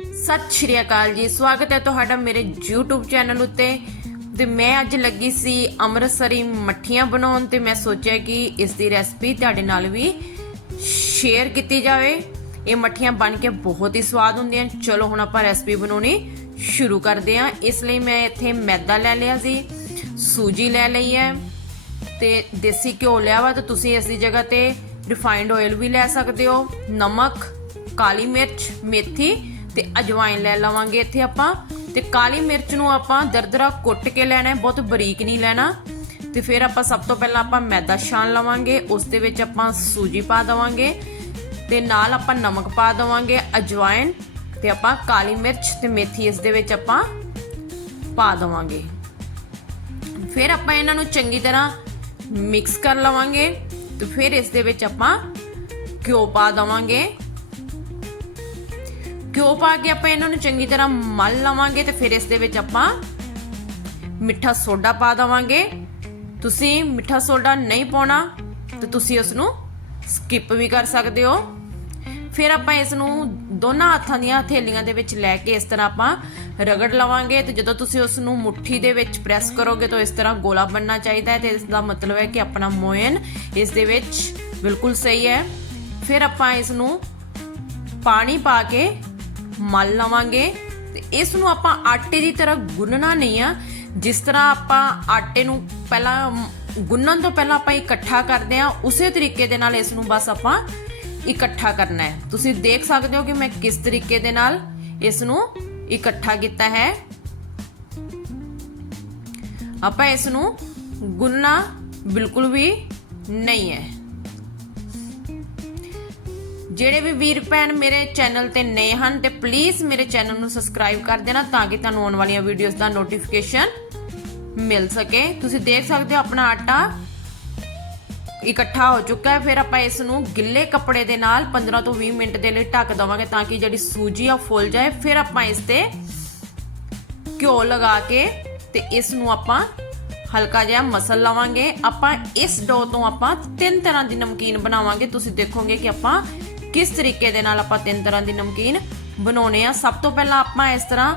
ਸਤਿ ਸ਼੍ਰੀ ਅਕਾਲ ਜੀ। ਸਵਾਗਤ ਹੈ ਤੁਹਾਡਾ ਮੇਰੇ YouTube ਚੈਨਲ ਉੱਤੇ। ਤੇ ਮੈਂ ਅੱਜ ਲੱਗੀ ਸੀ ਅੰਮ੍ਰਿਤਸਰੀ ਮੱਠੀਆਂ ਬਣਾਉਣ ਤੇ ਮੈਂ ਸੋਚਿਆ ਕਿ ਇਸ ਦੀ ਰੈਸਪੀ ਤੁਹਾਡੇ ਨਾਲ ਵੀ ਸ਼ੇਅਰ ਕੀਤੀ ਜਾਵੇ। ਇਹ ਮੱਠੀਆਂ ਬਣ ਕੇ ਬਹੁਤ ਹੀ ਸਵਾਦ ਹੁੰਦੀਆਂ ਚਲੋ ਹੁਣ ਆਪਾਂ ਰੈਸਪੀ ਬਣਾਉਣੀ ਸ਼ੁਰੂ ਕਰਦੇ ਹਾਂ। ਇਸ ਲਈ ਮੈਂ ਇੱਥੇ ਮੈਦਾ ਲੈ ਲਿਆ ਸੀ ਸੂਜੀ ਲੈ ਲਈ ਹੈ ਤੇ ਦੇਸੀ ਘਿਓ ਲਿਆ ਵਾ ਤਾਂ ਤੁਸੀਂ ਇਸ ਦੀ ਜਗ੍ਹਾ ਤੇ ਰਿਫਾਈਨਡ ਆਇਲ ਵੀ ਲੈ ਸਕਦੇ ਹੋ। ਨਮਕ, ਕਾਲੀ ਮਿਰਚ, ਮੇਥੀ ਤੇ ਅਜਵਾਇਨ ਲੈ ਲਵਾਂਗੇ ਇੱਥੇ ਆਪਾਂ। ਤੇ ਕਾਲੀ ਮਿਰਚ ਨੂੰ ਆਪਾਂ ਦਰਦਰਾ ਕੁੱਟ ਕੇ ਲੈਣਾ ਹੈ, ਬਹੁਤ ਬਰੀਕ ਨਹੀਂ ਲੈਣਾ। ਤੇ ਫਿਰ ਆਪਾਂ ਸਭ ਤੋਂ ਪਹਿਲਾਂ ਆਪਾਂ ਮੈਦਾ ਛਾਣ ਲਵਾਂਗੇ, ਉਸ ਦੇ ਵਿੱਚ ਆਪਾਂ ਸੂਜੀ ਪਾ ਦਵਾਂਗੇ। ਤੇ ਨਾਲ ਆਪਾਂ ਨਮਕ ਪਾ ਦਵਾਂਗੇ ਅਜਵਾਇਨ ਤੇ ਆਪਾਂ ਕਾਲੀ ਮਿਰਚ ਤੇ ਮੇਥੀ ਇਸ ਦੇ ਵਿੱਚ ਆਪਾਂ ਪਾ ਦਵਾਂਗੇ। ਫਿਰ ਆਪਾਂ ਇਹਨਾਂ ਨੂੰ ਚੰਗੀ ਤਰ੍ਹਾਂ ਮਿਕਸ ਕਰ ਲਵਾਂਗੇ। ਤੇ ਫਿਰ ਇਸ ਦੇ ਵਿੱਚ ਆਪਾਂ ਘਿਓ ਪਾ ਦਵਾਂਗੇ। ਘਿਓ ਪਾ ਕੇ ਆਪਾਂ ਇਹਨਾਂ ਨੂੰ ਚੰਗੀ ਤਰ੍ਹਾਂ ਮਲ ਲਵਾਂਗੇ ਤੇ ਫਿਰ ਇਸ ਦੇ ਵਿੱਚ ਆਪਾਂ ਮਿੱਠਾ ਸੋਡਾ ਪਾ ਦਵਾਂਗੇ। ਤੁਸੀਂ ਮਿੱਠਾ ਸੋਡਾ ਨਹੀਂ ਪਾਉਣਾ ਤੇ ਤੁਸੀਂ ਉਸ ਨੂੰ ਸਕਿਪ ਵੀ ਕਰ ਸਕਦੇ ਹੋ। ਫਿਰ ਆਪਾਂ ਇਸ ਨੂੰ ਦੋਨਾਂ ਹੱਥਾਂ ਦੀਆਂ ਹਥੇਲੀਆਂ ਦੇ ਵਿੱਚ ਲੈ ਕੇ ਇਸ ਤਰ੍ਹਾਂ ਆਪਾਂ ਰਗੜ ਲਵਾਂਗੇ ਤੇ ਜਦੋਂ ਤੁਸੀਂ ਉਸ ਨੂੰ ਮੁਠੀ ਦੇ ਵਿੱਚ ਪ੍ਰੈਸ ਕਰੋਗੇ ਤਾਂ ਇਸ ਤਰ੍ਹਾਂ ਗੋਲਾ ਬਣਨਾ ਚਾਹੀਦਾ ਹੈ ਤੇ ਇਸ ਦਾ ਮਤਲਬ ਹੈ ਕਿ ਆਪਣਾ ਮੋਇਨ ਇਸ ਦੇ ਵਿੱਚ ਬਿਲਕੁਲ ਸਹੀ ਹੈ। ਫਿਰ ਆਪਾਂ ਇਸ ਨੂੰ ਪਾਣੀ ਪਾ ਕੇ ਮਲ ਲਵਾਂਗੇ। ਤੇ ਇਸ ਨੂੰ ਆਪਾਂ ਆਟੇ ਦੀ ਤਰ੍ਹਾਂ ਗੁੰਨਣਾ ਨਹੀਂ ਆ। ਜਿਸ ਤਰ੍ਹਾਂ ਆਪਾਂ ਆਟੇ ਨੂੰ ਪਹਿਲਾਂ, ਗੁੰਨਣ ਤੋਂ ਪਹਿਲਾਂ ਆਪਾਂ ਇਕੱਠਾ ਕਰਦੇ ਆ ਉਸੇ ਤਰੀਕੇ ਦੇ ਨਾਲ ਇਸ ਨੂੰ ਬਸ ਆਪਾਂ ਇਕੱਠਾ ਕਰਨਾ ਹੈ। ਤੁਸੀਂ ਦੇਖ ਸਕਦੇ ਹੋ ਕਿ ਮੈਂ ਕਿਸ ਤਰੀਕੇ ਦੇ ਨਾਲ ਇਸ ਨੂੰ ਇਕੱਠਾ ਕੀਤਾ ਹੈ। ਆਪਾਂ ਇਸ ਨੂੰ ਗੁੰਨਣਾ ਬਿਲਕੁਲ ਵੀ ਨਹੀਂ ਹੈ। ਜਿਹੜੇ ਵੀ ਵੀਰ ਭੈਣ ਮੇਰੇ ਚੈਨਲ ਤੇ ਨਏ ਹਨ ਤੇ ਪਲੀਜ਼ ਮੇਰੇ ਚੈਨਲ ਨੂੰ ਸਬਸਕ੍ਰਾਈਬ ਕਰ ਦੇਣਾ ਤਾਂ ਕਿ ਤੁਹਾਨੂੰ ਆਉਣ ਵਾਲੀਆਂ ਵੀਡੀਓਜ਼ ਦਾ ਨੋਟੀਫਿਕੇਸ਼ਨ ਮਿਲ ਸਕੇ। ਤੁਸੀਂ ਦੇਖ ਸਕਦੇ ਹੋ ਆਪਣਾ ਆਟਾ ਇਕੱਠਾ ਹੋ ਚੁੱਕਾ ਹੈ। ਫਿਰ ਆਪਾਂ ਇਸ ਨੂੰ ਗਿੱਲੇ ਕੱਪੜੇ ਦੇ ਨਾਲ 15 ਤੋਂ 20 ਮਿੰਟ ਦੇ ਲਈ ਢੱਕ ਦਵਾਂਗੇ ਤਾਂ ਕਿ ਜਿਹੜੀ ਸੂਜੀ ਆ ਫੁੱਲ ਜਾਏ। ਫਿਰ ਆਪਾਂ ਇਸ ਤੇ ਘਿਓ ਲਗਾ ਕੇ ਤੇ ਇਸ ਨੂੰ ਆਪਾਂ ਹਲਕਾ ਜਿਹਾ ਮਸਲ ਲਵਾਂਗੇ। ਆਪਾਂ ਇਸ ਡੋ ਤੋਂ ਆਪਾਂ ਤਿੰਨ ਤਰ੍ਹਾਂ ਦੀ ਨਮਕੀਨ ਬਣਾਵਾਂਗੇ। ਤੁਸੀਂ ਦੇਖੋਗੇ ਕਿ ਆਪਾਂ ਕਿਸ ਤਰੀਕੇ ਦੇ ਨਾਲ ਆਪਾਂ ਤਿੰਨ ਤਰ੍ਹਾਂ ਦੀ ਨਮਕੀਨ ਬਣਾਉਣੇ ਆ? ਸਭ ਤੋਂ ਪਹਿਲਾਂ ਆਪਾਂ ਇਸ ਤਰ੍ਹਾਂ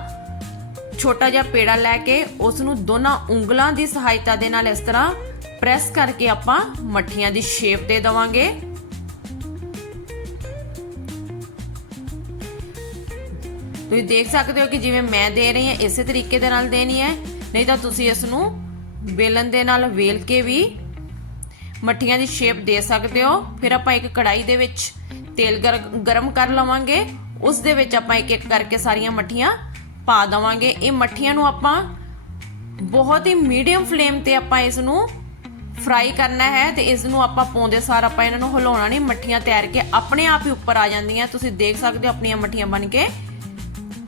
ਛੋਟਾ ਜਿਹਾ ਪੇੜਾ ਲੈ ਕੇ ਉਸ ਨੂੰ ਦੋਨਾਂ ਉਂਗਲਾਂ ਦੀ ਸਹਾਇਤਾ ਦੇ ਨਾਲ ਇਸ ਤਰ੍ਹਾਂ ਪ੍ਰੈਸ ਕਰਕੇ ਆਪਾਂ ਮੱਠੀਆਂ ਦੀ ਸ਼ੇਪ ਦੇ ਦਵਾਂਗੇ। ਤੁਸੀਂ ਦੇਖ ਸਕਦੇ ਹੋ ਕਿ ਜਿਵੇਂ ਮੈਂ ਦੇ ਰਹੀ ਹਾਂ, ਇਸੇ ਤਰੀਕੇ ਦੇ ਨਾਲ ਦੇਣੀ ਹੈ। ਨਹੀਂ ਤਾਂ ਤੁਸੀਂ ਇਸ ਨੂੰ ਵੇਲਣ ਦੇ ਨਾਲ ਵੇਲ ਕੇ ਵੀ ਮੱਠੀਆਂ ਦੀ ਸ਼ੇਪ ਦੇ ਸਕਦੇ ਹੋ। ਫਿਰ ਆਪਾਂ ਇੱਕ ਕੜਾਈ ਦੇ ਵਿੱਚ ਤੇਲ ਗਰਮ ਕਰ ਲਵਾਂਗੇ। ਉਸ ਦੇ ਵਿੱਚ ਆਪਾਂ ਇੱਕ ਇੱਕ ਕਰਕੇ ਸਾਰੀਆਂ ਮੱਠੀਆਂ ਪਾ ਦਵਾਂਗੇ। ਇਹ ਮੱਠੀਆਂ ਨੂੰ ਆਪਾਂ ਬਹੁਤ ਹੀ ਮੀਡੀਅਮ ਫਲੇਮ ਤੇ ਆਪਾਂ ਇਸ ਨੂੰ ਫਰਾਈ ਕਰਨਾ ਹੈ ਤੇ ਇਸ ਨੂੰ ਆਪਾਂ ਪਾਉਂਦੇ ਸਾਰ ਆਪਾਂ ਇਹਨਾਂ ਨੂੰ ਹਿਲਾਉਣਾ ਨਹੀਂ। ਮੱਠੀਆਂ ਤੈਰ ਕੇ ਆਪਣੇ ਆਪ ਹੀ ਉੱਪਰ ਆ ਜਾਂਦੀਆਂ। ਤੁਸੀਂ ਦੇਖ ਸਕਦੇ ਹੋ ਆਪਣੀਆਂ ਮੱਠੀਆਂ ਬਣ ਕੇ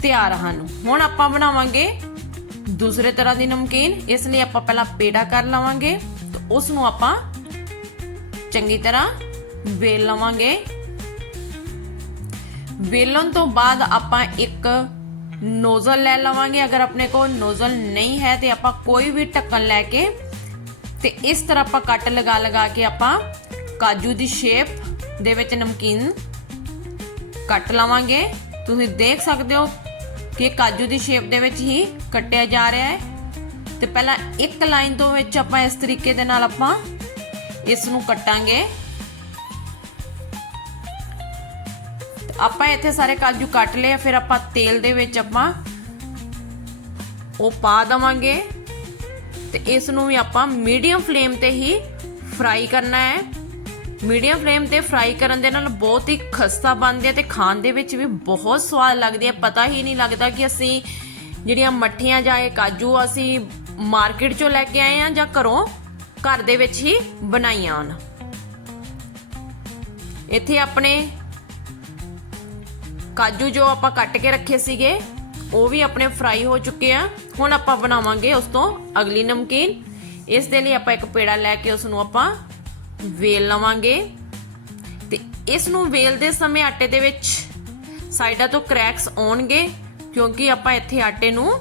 ਤਿਆਰ ਹਨ। ਹੁਣ ਆਪਾਂ ਬਣਾਵਾਂਗੇ ਦੂਸਰੇ ਤਰ੍ਹਾਂ ਦੀ ਨਮਕੀਨ। ਇਸ ਲਈ ਆਪਾਂ ਪਹਿਲਾਂ ਪੇੜਾ ਕਰ ਲਵਾਂਗੇ ਉਸ ਨੂੰ ਆਪਾਂ ਚੰਗੀ ਤਰ੍ਹਾਂ ਵੇਲ ਲਵਾਂਗੇ। ਵੇਲਣ ਤੋਂ ਬਾਅਦ ਆਪਾਂ ਇੱਕ ਨੋਜ਼ਲ ਲੈ ਲਵਾਂਗੇ। ਅਗਰ ਆਪਣੇ ਕੋਲ ਨੋਜ਼ਲ ਨਹੀਂ ਹੈ ਤੇ ਆਪਾਂ ਕੋਈ ਵੀ ਢੱਕਣ ਲੈ ਕੇ ਤੇ ਇਸ ਤਰ੍ਹਾਂ ਆਪਾਂ ਕੱਟ ਲਗਾ ਲਗਾ ਕੇ ਆਪਾਂ ਕਾਜੂ ਦੀ ਸ਼ੇਪ ਦੇ ਵਿੱਚ ਨਮਕੀਨ ਕੱਟ ਲਵਾਂਗੇ। ਤੁਸੀਂ ਦੇਖ ਸਕਦੇ ਹੋ ਕਿ ਕਾਜੂ ਦੀ ਸ਼ੇਪ ਦੇ ਵਿੱਚ ਹੀ ਕੱਟਿਆ ਜਾ ਰਿਹਾ ਹੈ। ਤੇ ਪਹਿਲਾਂ ਇੱਕ ਲਾਈਨ ਤੋਂ ਵਿੱਚ ਆਪਾਂ ਇਸ ਤਰੀਕੇ ਦੇ ਨਾਲ ਆਪਾਂ ਇਸ ਨੂੰ ਕੱਟਾਂਗੇ। ਆਪਾਂ ਇੱਥੇ ਸਾਰੇ ਕਾਜੂ ਕੱਟ ਲਏ ਫਿਰ ਆਪਾਂ ਤੇਲ ਦੇ ਵਿੱਚ ਆਪਾਂ ਉਹ ਪਾ ਦਵਾਂਗੇ। ਤੇ ਇਸ ਨੂੰ ਵੀ ਆਪਾਂ ਮੀਡੀਅਮ ਫਲੇਮ ਤੇ ਹੀ ਫਰਾਈ ਕਰਨਾ ਹੈ। ਮੀਡੀਅਮ ਫਲੇਮ ਤੇ ਫਰਾਈ ਕਰਨ ਦੇ ਨਾਲ ਬਹੁਤ ਹੀ ਖਸਤਾ ਬਣਦੇ ਆ ਤੇ ਖਾਣ ਦੇ ਵਿੱਚ ਵੀ ਬਹੁਤ ਸਵਾਦ ਲੱਗਦੇ ਆ। ਪਤਾ ਹੀ ਨਹੀਂ ਲੱਗਦਾ ਕਿ ਅਸੀਂ ਜਿਹੜੀਆਂ ਮੱਠੀਆਂ ਜਾਂ ਇਹ ਕਾਜੂ ਅਸੀਂ ਮਾਰਕੀਟ ਚੋਂ ਲੈ ਕੇ ਆਏ ਆ ਜਾਂ ਘਰੋਂ ਘਰ ਦੇ ਵਿੱਚ ਹੀ ਬਣਾਈਆਂ ਹਨ। ਇੱਥੇ ਆਪਣੇ ਕਾਜੂ ਜੋ ਆਪਾਂ ਕੱਟ ਕੇ ਰੱਖੇ ਸੀਗੇ, ਉਹ ਵੀ ਆਪਣੇ ਫਰਾਈ ਹੋ ਚੁੱਕੇ ਆ। ਹੁਣ ਆਪਾਂ ਬਣਾਵਾਂਗੇ ਉਸ ਤੋਂ ਅਗਲੀ ਨਮਕੀਨ। ਇਸ ਦੇ ਲਈ ਆਪਾਂ ਇੱਕ ਪੇੜਾ ਲੈ ਕੇ ਉਸ ਨੂੰ ਆਪਾਂ ਵੇਲ ਲਵਾਂਗੇ। ਤੇ ਇਸ ਨੂੰ ਵੇਲਦੇ ਸਮੇਂ ਆਟੇ ਦੇ ਵਿੱਚ ਸਾਈਡਾਂ ਤੋਂ ਕ੍ਰੈਕਸ ਆਉਣਗੇ, ਕਿਉਂਕਿ ਆਪਾਂ ਇੱਥੇ ਆਟੇ ਨੂੰ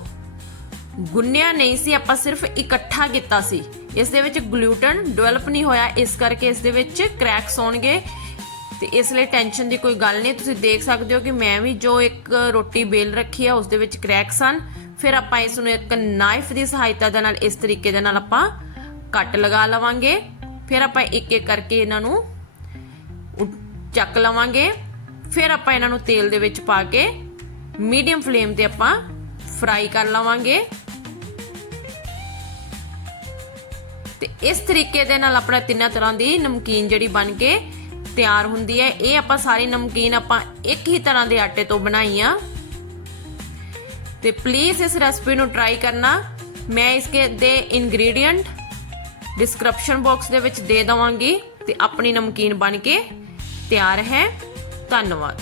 ਗੁੰਨਿਆ ਨਹੀਂ ਸੀ, ਆਪਾਂ ਸਿਰਫ ਇਕੱਠਾ ਕੀਤਾ ਸੀ। ਇਸ ਦੇ ਵਿੱਚ ਗਲੂਟਨ ਡਿਵੈਲਪ ਨਹੀਂ ਹੋਇਆ, ਇਸ ਕਰਕੇ ਇਸ ਦੇ ਵਿੱਚ ਕ੍ਰੈਕਸ ਆਉਣਗੇ। ਤੇ ਇਸ ਲਈ ਟੈਨਸ਼ਨ ਦੀ ਕੋਈ ਗੱਲ ਨਹੀਂ। ਤੁਸੀਂ ਦੇਖ ਸਕਦੇ ਹੋ ਕਿ ਮੈਂ ਵੀ ਜੋ ਇੱਕ ਰੋਟੀ ਬੇਲ ਰੱਖੀ ਆ ਉਸ ਦੇ ਵਿੱਚ ਕ੍ਰੈਕ ਸਨ ਫਿਰ ਆਪਾਂ ਇਸ ਨੂੰ ਇੱਕ ਨਾਈਫ ਦੀ ਸਹਾਇਤਾ ਦੇ ਨਾਲ, ਇਸ ਤਰੀਕੇ ਦੇ ਨਾਲ ਆਪਾਂ ਕੱਟ ਲਗਾ ਲਵਾਂਗੇ। ਫਿਰ ਆਪਾਂ ਇੱਕ ਇੱਕ ਕਰਕੇ ਇਹਨਾਂ ਨੂੰ ਚੱਕ ਲਵਾਂਗੇ। ਫਿਰ ਆਪਾਂ ਇਹਨਾਂ ਨੂੰ ਤੇਲ ਦੇ ਵਿੱਚ ਪਾ ਕੇ ਮੀਡੀਅਮ ਫਲੇਮ ਤੇ ਆਪਾਂ ਫਰਾਈ ਕਰ ਲਵਾਂਗੇ। ਤੇ ਇਸ ਤਰੀਕੇ ਦੇ ਨਾਲ ਆਪਣਾ ਤਿੰਨਾਂ ਤਰ੍ਹਾਂ ਦੀ ਨਮਕੀਨ ਜਿਹੜੀ ਬਣ ਕੇ ਤਿਆਰ ਹੁੰਦੀ ਹੈ। ਇਹ ਆਪਾਂ ਸਾਰੀ ਨਮਕੀਨ ਆਪਾਂ ਇੱਕ ਹੀ ਤਰ੍ਹਾਂ ਦੇ ਆਟੇ ਤੋਂ ਬਣਾਈ ਆ ਤੇ ਪਲੀਜ਼ ਇਸ ਰੈਸਪੀ ਨੂੰ ਟਰਾਈ ਕਰਨਾ। ਮੈਂ ਇਸਕੇ ਦੇ ਇਨਗਰੀਡੀਐਂਟ ਡਿਸਕ੍ਰਿਪਸ਼ਨ ਬਾਕਸ ਦੇ ਵਿੱਚ ਦੇ ਦਵਾਂਗੀ ਤੇ ਆਪਣੀ ਨਮਕੀਨ ਬਣ ਕੇ ਤਿਆਰ ਹੈ। ਧੰਨਵਾਦ।